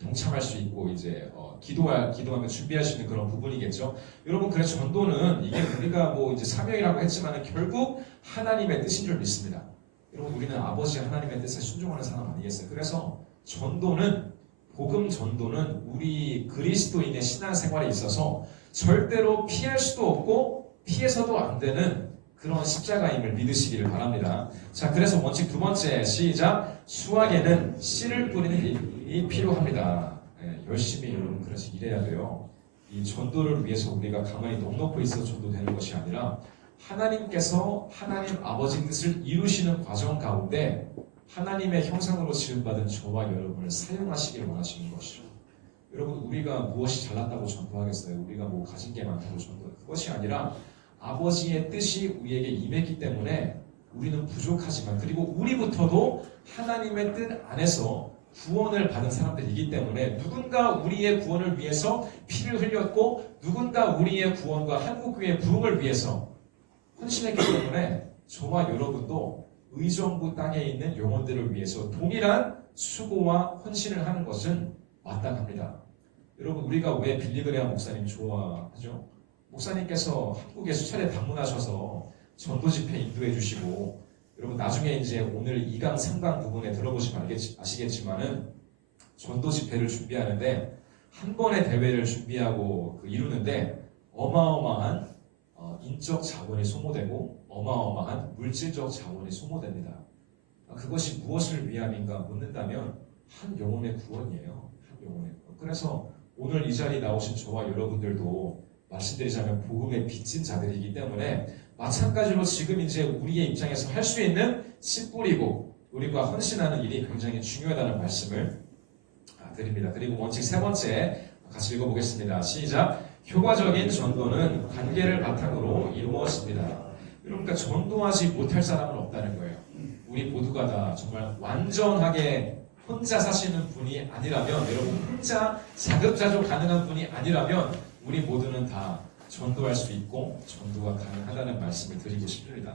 동참할 수 있고 이제 기도하며 준비할 수 있는 그런 부분이겠죠. 여러분 그래서 전도는 이게 우리가 뭐 이제 사명이라고 했지만 결국 하나님의 뜻인 줄 믿습니다. 여러분 우리는 아버지 하나님의 뜻에 순종하는 사람 아니겠어요? 그래서 전도는 복음 전도는 우리 그리스도인의 신앙생활에 있어서 절대로 피할 수도 없고 피해서도 안 되는 그런 십자가임을 믿으시기를 바랍니다. 자, 그래서 원칙 두 번째 시작. 수학에는 씨를 뿌리는 일이 필요합니다. 네, 열심히 여러분 그래서 일해야 돼요. 이 전도를 위해서 우리가 가만히 넉넉히 있어서 전도되는 것이 아니라 하나님께서 하나님 아버지 뜻을 이루시는 과정 가운데 하나님의 형상으로 지음받은 저와 여러분을 사용하시길 원하시는 것이죠. 여러분 우리가 무엇이 잘났다고 전도하겠어요? 우리가 뭐 가진 게 많다고 전도 그것이 아니라 아버지의 뜻이 우리에게 임했기 때문에 우리는 부족하지만 그리고 우리부터도 하나님의 뜻 안에서 구원을 받은 사람들이기 때문에 누군가 우리의 구원을 위해서 피를 흘렸고 누군가 우리의 구원과 한국교회의 부흥을 위해서 헌신했기 때문에 저와 여러분도 의정부 땅에 있는 영혼들을 위해서 동일한 수고와 헌신을 하는 것은 마땅합니다. 여러분, 우리가 왜 빌리그레암 목사님 좋아하죠? 목사님께서 한국에 수차례 방문하셔서 전도 집회 인도해 주시고, 여러분 나중에 이제 오늘 2강, 3강 부분에 들어보시면 아시겠지만은 전도 집회를 준비하는데 한 번의 대회를 준비하고 이루는데 어마어마한 인적 자원이 소모되고 어마어마한 물질적 자원이 소모됩니다. 그것이 무엇을 위함인가 묻는다면 한 영혼의 구원이에요. 한 영혼의 구원. 그래서 오늘 이 자리에 나오신 저와 여러분들도 말씀드리자면 복음의 빚진 자들이기 때문에 마찬가지로 지금 이제 우리의 입장에서 할 수 있는 씨 뿌리고 우리가 헌신하는 일이 굉장히 중요하다는 말씀을 드립니다. 그리고 원칙 세 번째 같이 읽어보겠습니다. 시작. 효과적인 전도는 관계를 바탕으로 이루어집니다. 그러니까 전도하지 못할 사람은 없다는 거예요. 우리 모두가 다 정말 완전하게 혼자 사시는 분이 아니라면, 여러분 혼자 자급자족 가능한 분이 아니라면 우리 모두는 다 전도할 수 있고 전도가 가능하다는 말씀을 드리고 싶습니다.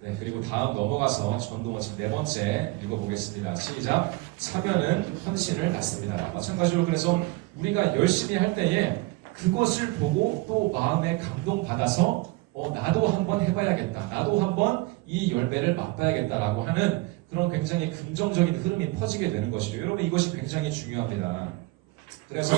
네, 그리고 다음 넘어가서 전도 원칙 네 번째 읽어보겠습니다. 시작. 참여는 헌신을 낳습니다. 마찬가지로 그래서 우리가 열심히 할 때에 그것을 보고 또 마음에 감동받아서 나도 한번 해봐야겠다. 나도 한번 이 열매를 맛봐야겠다라고 하는 그런 굉장히 긍정적인 흐름이 퍼지게 되는 것이죠. 여러분 이것이 굉장히 중요합니다. 그래서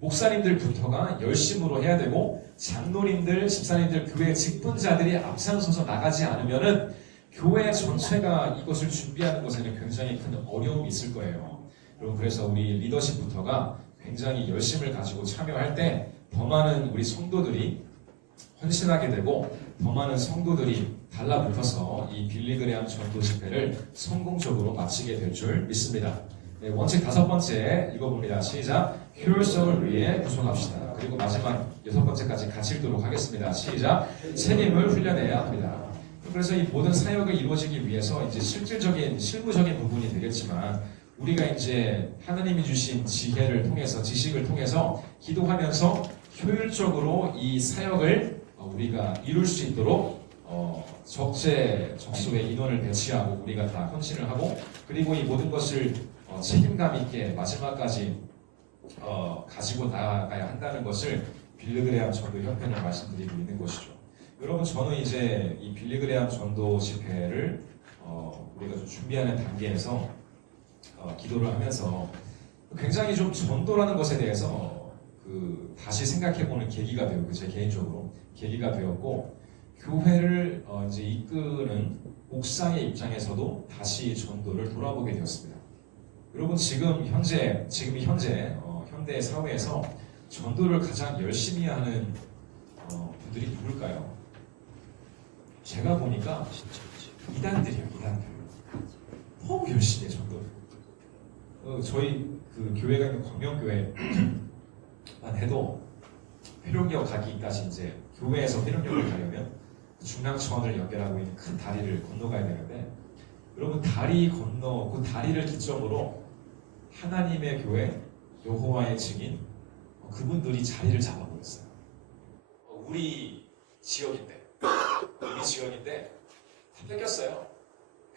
목사님들부터가 열심으로 해야 되고 장로님들, 집사님들, 교회 직분자들이 앞장서서 나가지 않으면은 교회 전체가 이것을 준비하는 것에는 굉장히 큰 어려움이 있을 거예요. 여러분 그래서 우리 리더십부터가 굉장히 열심을 가지고 참여할 때 더 많은 우리 성도들이 헌신하게 되고 더 많은 성도들이 달라붙어서 이 빌리그레암 전도 집회를 성공적으로 마치게 될 줄 믿습니다. 네, 원칙 다섯 번째 읽어봅니다. 시작. 효율성을 위해 구성합시다. 그리고 마지막 여섯 번째까지 같이 읽도록 하겠습니다. 시작. 책임을 훈련해야 합니다. 그래서 이 모든 사역을 이루어지기 위해서 이제 실질적인 실무적인 부분이 되겠지만 우리가 이제 하나님이 주신 지혜를 통해서 지식을 통해서 기도하면서 효율적으로 이 사역을 우리가 이룰 수 있도록 적소의 인원을 배치하고 우리가 다 헌신을 하고 그리고 이 모든 것을 책임감 있게 마지막까지 가지고 나가야 한다는 것을 빌리그레암 전도 협회는 말씀드리고 있는 것이죠. 여러분 저는 이제 이 빌리그레암 전도 집회를 우리가 좀 준비하는 단계에서 기도를 하면서 굉장히 좀 전도라는 것에 대해서 다시 생각해보는 계기가 되었고 제 개인적으로 계기가 되었고 교회를 이제 이끄는 목사의 입장에서도 다시 전도를 돌아보게 되었습니다. 여러분 지금 현재 현대 사회에서 전도를 가장 열심히 하는 분들이 누굴까요? 제가 보니까 이단들이에요. 이단들 너무 열심히 해 전도를. 저희 그 교회가 있는 광명교회만 해도 회룡역 가기까지 이제 교회에서 회룡역을 가려면 중랑천을 연결하고 있는 큰 다리를 건너가야 되는데 여러분 다리 건너 그 다리를 기점으로 하나님의 교회 여호와의 증인 그분들이 자리를 잡아버렸어요. 우리 지역인데 다 뺏겼어요.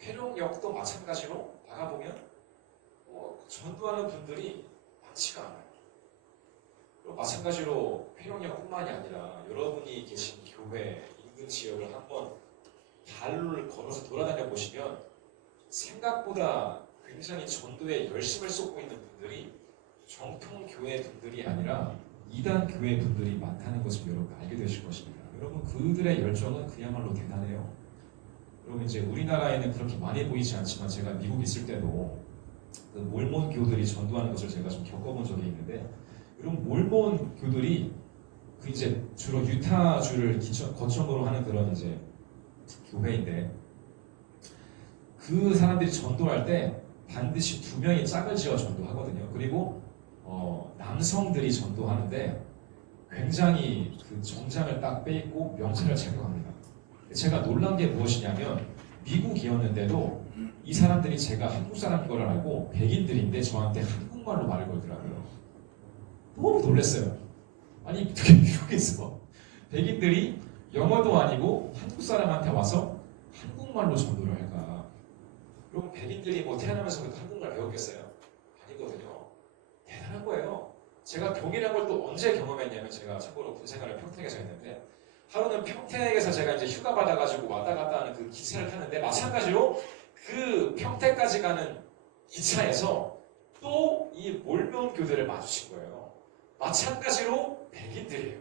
회룡역도 마찬가지로 나가보면 전도하는 분들이 많지가 않아요. 마찬가지로 회룡역뿐만이 아니라 여러분이 계신 교회 인근 지역을 한번 발을 걸어서 돌아다녀 보시면 생각보다 굉장히 전도에 열심을 쏟고 있는 분들이 정통 교회 분들이 아니라 이단 교회 분들이 많다는 것을 여러분 알게 되실 것입니다. 여러분 그들의 열정은 그야말로 대단해요. 여러분 이제 우리나라에는 그렇게 많이 보이지 않지만 제가 미국 있을 때도 그 몰몬 교들이 전도하는 것을 제가 좀 겪어본 적이 있는데 여러분 몰몬 교들이 그 이제 주로 유타주를 거점으로 하는 그런 이제 교회인데 그 사람들이 전도할 때 반드시 2명이 짝을 지어 전도하거든요. 그리고 남성들이 전도하는데 굉장히 그 정장을 딱 빼입고 명찰을 착용합니다. 제가 놀란 게 무엇이냐면 미국이었는데도 이 사람들이 제가 한국 사람인 걸 알고 백인들인데 저한테 한국말로 말을 걸더라고요. 너무 놀랐어요. 아니 어떻게 미국에서 백인들이 영어도 아니고 한국 사람한테 와서 한국말로 전도를 할까? 그럼 백인들이 뭐 태어나면서부터 한국말 배웠겠어요? 아니거든요. 대단한 거예요. 제가 병이라는 걸 또 언제 경험했냐면 제가 참고로 군 생활을 평택에서 했는데 하루는 평택에서 제가 이제 휴가 받아가지고 왔다 갔다 하는 그 기차를 타는데 마찬가지로 그 평택까지 가는 기차에서 또 이 몰몬 교대를 마주친 거예요. 마찬가지로 백인들이에요.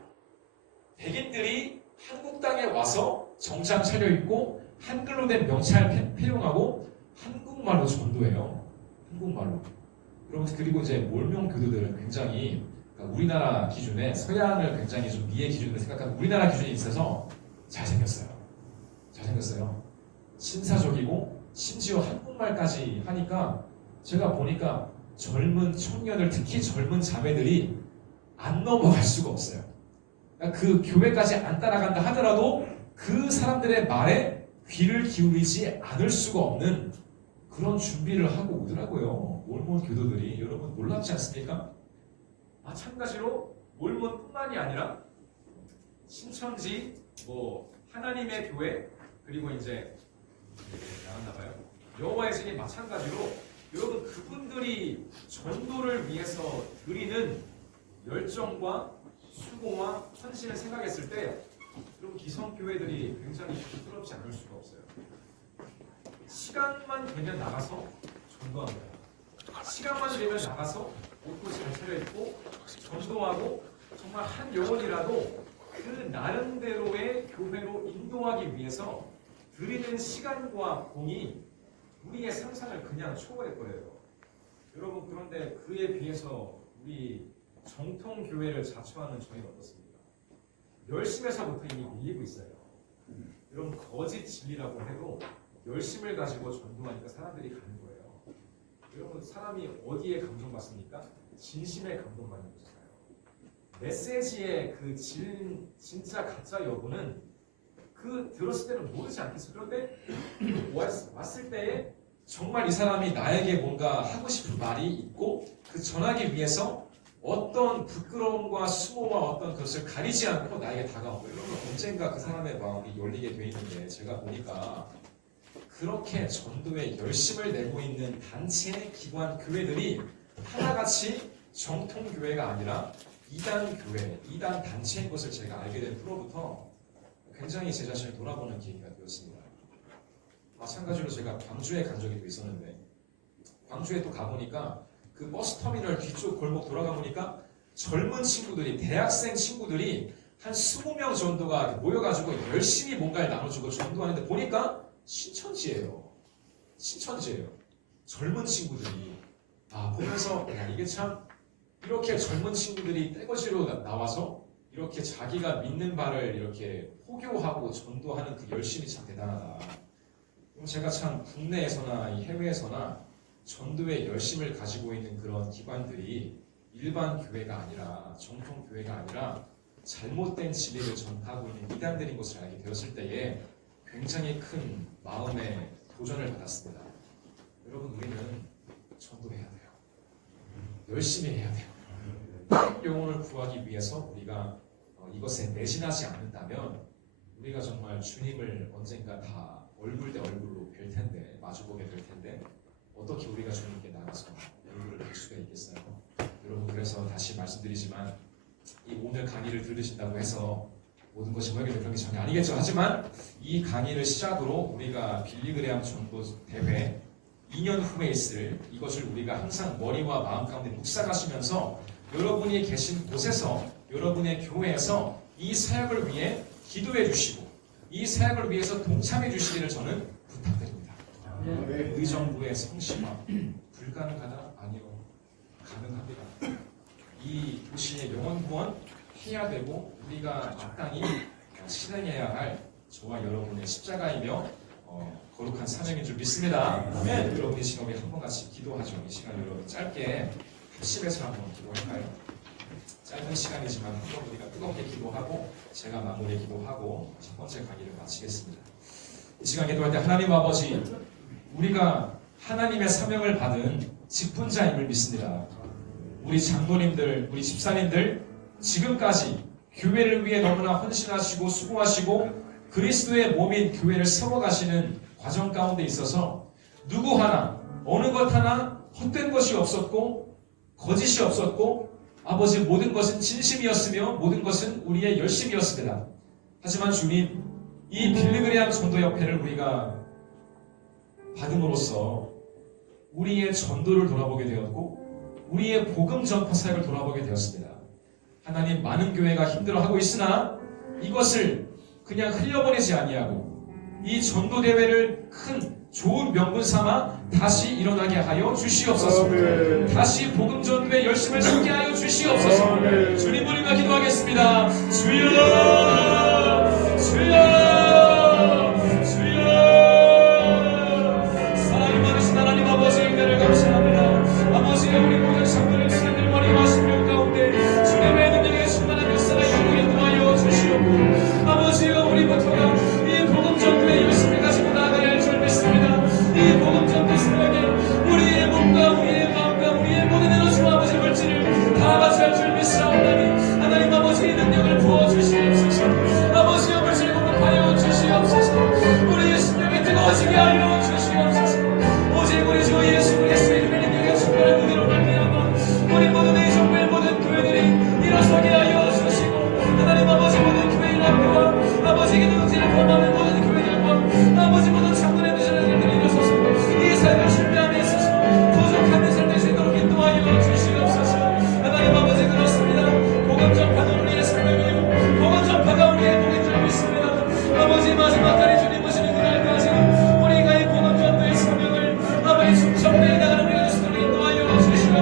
백인들이 한국 땅에 와서 정장 차려입고 한글로 된 명찰 패용하고 한국말로 전도해요. 한국말로. 그리고 이제 몰몬 교도들은 굉장히 그러니까 우리나라 기준에 서양을 굉장히 좀 미의 기준으로 생각하는 우리나라 기준이 있어서 잘생겼어요. 잘생겼어요. 신사적이고 심지어 한국말까지 하니까 제가 보니까 젊은 청년들 특히 젊은 자매들이 안 넘어갈 수가 없어요. 그러니까 그 교회까지 안 따라간다 하더라도 그 사람들의 말에 귀를 기울이지 않을 수가 없는 그런 준비를 하고 오더라고요. 몰몬 교도들이. 여러분 놀랍지 않습니까? 마찬가지로 몰몬뿐만이 아니라 신천지, 뭐 하나님의 교회, 그리고 이제 나왔나봐요. 여호와의 증인 마찬가지로 여러분 그분들이 전도를 위해서 드리는 열정과 수고와 헌신을 생각했을 때 여러분 기성교회들이 굉장히 부끄럽지 않을 수가 없어요. 시간만 되면 나가서 전도합니다. 시간만 되면 나가서 옷도 잘 차려입고 전도하고 정말 한 영혼이라도 그 나름대로의 교회로 인도하기 위해서 드리는 시간과 공이 우리의 상상을 그냥 초월해버려요. 여러분 그런데 그에 비해서 우리 정통교회를 자처하는 저희는 어떻습니까? 열심에서부터 이미 밀리고 있어요. 여러분 거짓 진리라고 해도 열심을 가지고 전도하니까 사람들이 가는 거예요. 여러분 사람이 어디에 감동받습니까? 진심에 감동받는 거잖아요. 메시지의 그 진짜 가짜 여부는 그 들었을 때는 모르지 않겠어요. 그런데 왔을 때에 정말 이 사람이 나에게 뭔가 하고 싶은 말이 있고 그 전하기 위해서 어떤 부끄러움과 수모와 어떤 것을 가리지 않고 나에게 다가오고 이러면 언젠가 그 사람의 마음이 열리게 돼 있는데 제가 보니까 그렇게 전도에 열심을 내고 있는 단체, 기관, 교회들이 하나같이 정통교회가 아니라 이단 교회, 이단 단체인 것을 제가 알게 된 후로부터 굉장히 제 자신을 돌아보는 계기가 되었습니다. 마찬가지로 제가 광주에 간 적이 또 있었는데 광주에 또 가보니까 그 버스터미널 뒤쪽 골목 돌아가 보니까 젊은 친구들이 대학생 친구들이 한 20명 정도가 모여가지고 열심히 뭔가를 나눠주고 전도하는데 보니까 신천지예요. 신천지예요. 젊은 친구들이 보면서 이게 참 이렇게 젊은 친구들이 떼거지로 나와서 이렇게 자기가 믿는 바를 이렇게 포교하고 전도하는 그 열심이 참 대단하다. 제가 참 국내에서나 해외에서나 전도의 열심을 가지고 있는 그런 기관들이 일반 교회가 아니라 정통 교회가 아니라 잘못된 진리를 전하고 있는 이단들인 것을 알게 되었을 때에 굉장히 큰 마음의 도전을 받았습니다. 여러분 우리는 전도해야 돼요. 열심히 해야 돼요. 영혼을 구하기 위해서 우리가 이것에 매진하지 않는다면 우리가 정말 주님을 언젠가 다 얼굴 대 얼굴로 뵐 텐데 마주보게 될 텐데 어떻게 우리가 주님께 나가서 얼굴을 뵐 수가 있겠어요? 여러분 그래서 다시 말씀드리지만 이 오늘 강의를 들으신다고 해서 모든 것이 모여있는 그런 게 전혀 아니겠죠. 하지만 이 강의를 시작으로 우리가 빌리그레암 전도 대회 2년 후에 있을 이것을 우리가 항상 머리와 마음 가운데 묵상하시면서 여러분이 계신 곳에서 여러분의 교회에서 이 사역을 위해 기도해 주시고 이 사역을 위해서 동참해 주시기를 저는 부탁드립니다. 의정부의 성심화 불가능하다? 아니요. 가능합니다. 이 도시의 영원 구원 해야 되고 우리가 마땅히 실행해야 할 저와 여러분의 십자가이며 거룩한 사명인 줄 믿습니다. 아멘. 여러분이 지금 우리 한번 같이 기도하죠. 이 시간 여러분 짧게 합심해서 한번 기도할까요? 짧은 시간이지만 한번 우리가 뜨겁게 기도하고 제가 마무리 기도하고 첫 번째 강의를 마치겠습니다. 이 시간 기도할 때 하나님 아버지 우리가 하나님의 사명을 받은 직분자임을 믿습니다. 우리 장로님들, 우리 집사님들 지금까지 교회를 위해 너무나 헌신하시고 수고하시고 그리스도의 몸인 교회를 세워가시는 과정 가운데 있어서 누구 하나 어느 것 하나 헛된 것이 없었고 거짓이 없었고 아버지 모든 것은 진심이었으며 모든 것은 우리의 열심이었습니다. 하지만 주님, 이 빌리그레암 전도협회를 우리가 받음으로써 우리의 전도를 돌아보게 되었고 우리의 복음 전파 사역을 돌아보게 되었습니다. 하나님, 많은 교회가 힘들어하고 있으나 이것을 그냥 흘려보내지 아니하고 이 전도대회를 큰 좋은 명분 삼아 다시 일어나게 하여 주시옵소서. 아멘. 다시 복음 전도에 열심을 쏟게 하여 주시옵소서. 아멘. 주님 우리가 기도하겠습니다. 주여, 주여, 주여. 사랑이 많으신 하나님 아버지의 은혜를 감사합니다. 아버지의 우리 모든 성도를 주님들 머리와 심령 가운데 주님의 능력에 충만한 역사가 이루게 인도하여 주시옵고 아버지여, 우리부터가 이 복음 전도에 열심을 가지고 나아가야 할 줄 믿습니다. 이 복음 전도 사역에 우리의 몸과 우리의 마음과 우리의 모든 에너지와 아버지 물질을 다 바쳐야 줄 믿사옵나니 하나님 아버지 능력을 부어주시옵소서. 아버지여, 물질 공급하여 주시옵소서. 우리의 심령이 뜨거워지게 하여 주시옵소서. 오직 우리 주 예수 그리스도의 이름의 능력에 충만한 은혜로 말미암아 우리 모든 이 정부의 모든 교회들이 일어서게 하여 주시고 하나님 아버지 모든 교회인 학교와 아버지 기도응지를 포함하는 모든 교회들과 아버지 모든 장군의 누자들이 일어서서 이 사역을 준비함에 있어서 부족함을 살릴 수 있도록 인도하여 주시옵소서. 하나님 아버지, 그렇습니다. 복음 전파는 우리의 사명이요 복음 전파가 우리의 복인 줄 믿습니다. 아버지, 마지막까지 주님 오시는 그날까지 우리가 이 복음 전도의 사명을 아버지 충성되어 나가는 우리의 수도로 인도하여 주시옵고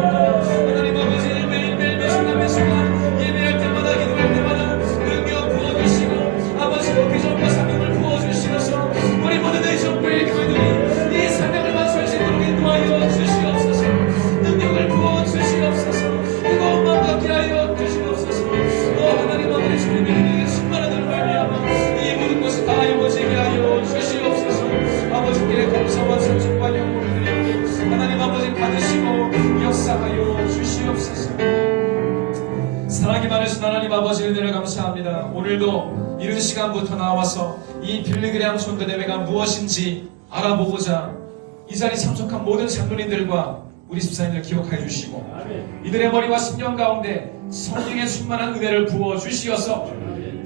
하나님 아버지, 매일매일 매순간 매순간 예배할 때마다 기도할 때마다 능력 부어주시고 아버지 그 비전과 사명을 부어주시면서 우리 모든 의 정부의 교회들이 이 사명을 완수할 수 있도록 인도하여 주시옵소서. 능력을 부어주시옵소서. 뜨거운 마음 갖게 하여 주시옵소서. 하나님 아버지, 주님의 능력에 충만한 말미암아 이 모든 것을 다 이루어지게 하여 주시옵소서. 아버지께 감사와 찬송과 영광을 드리고 하나님 아버지 받으시고 역사하여 주시옵소서. 사랑이 많으신 하나님 아버지, 은혜를 감사합니다. 오늘도 이른 시간부터 나와서 이 빌리그레암 전도대회가 무엇인지 알아보고자 이 자리 참석한 모든 장로님들과 우리 집사님들 기억하여 주시고 이들의 머리와 심령 가운데 성령의 충만한 은혜를 부어 주시어서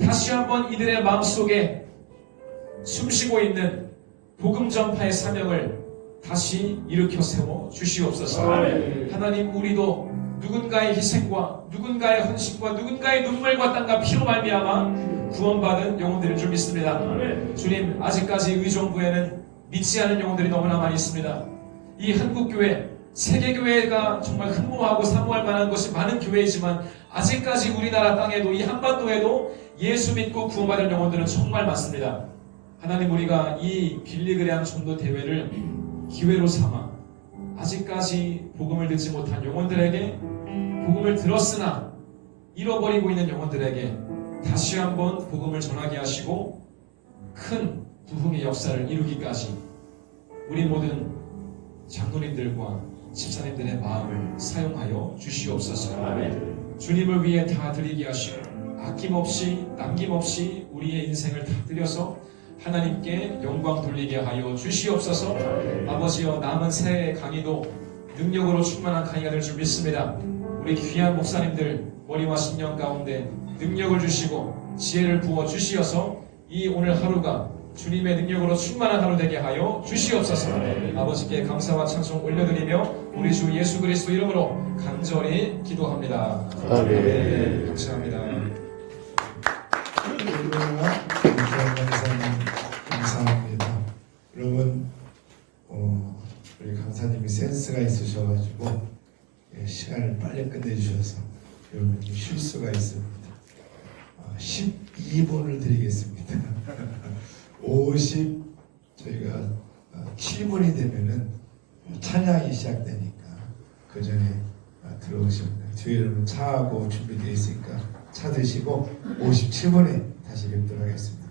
다시 한번 이들의 마음속에 숨쉬고 있는 복음 전파의 사명을 다시 일으켜 세워 주시옵소서. 하나님, 우리도 누군가의 희생과 누군가의 헌신과 누군가의 눈물과 땀과 피로 말미암아 구원받은 영혼들일 줄 믿습니다. 주님, 아직까지 의정부에는 믿지 않은 영혼들이 너무나 많이 있습니다. 이 한국교회, 세계교회가 정말 흠모하고 사모할 만한 것이 많은 교회이지만 아직까지 우리나라 땅에도 이 한반도에도 예수 믿고 구원받은 영혼들은 정말 많습니다. 하나님, 우리가 이 빌리그레암 전도 대회를 기회로 삼아 아직까지 복음을 듣지 못한 영혼들에게 복음을 들었으나 잃어버리고 있는 영혼들에게 다시 한번 복음을 전하게 하시고 큰 부흥의 역사를 이루기까지 우리 모든 장로님들과 집사님들의 마음을 사용하여 주시옵소서. 주님을 위해 다 드리게 하시고 아낌없이 남김없이 우리의 인생을 다 드려서 하나님께 영광 돌리게 하여 주시옵소서. 아버지여, 남은 새해 강의도 능력으로 충만한 강의가 될 줄 믿습니다. 우리 귀한 목사님들 머리와 심령 가운데 능력을 주시고 지혜를 부어 주시어서 이 오늘 하루가 주님의 능력으로 충만한 하루 되게 하여 주시옵소서. 아버지께 감사와 찬송 올려드리며 우리 주 예수 그리스도 이름으로 간절히 기도합니다. 아멘. 감사합니다. 감사합니다. 여러분, 우리 강사님이 센스가 있으셔가지고 시간을 빨리 끝내주셔서 여러분이 쉴 수가 있습니다. 12분을 드리겠습니다. 저희가 7분이 되면은 찬양이 시작되니까 그 전에 들어오시면 뒤에는 차하고 준비되어 있으니까 차 드시고 57분에 다시 뵙도록 하겠습니다.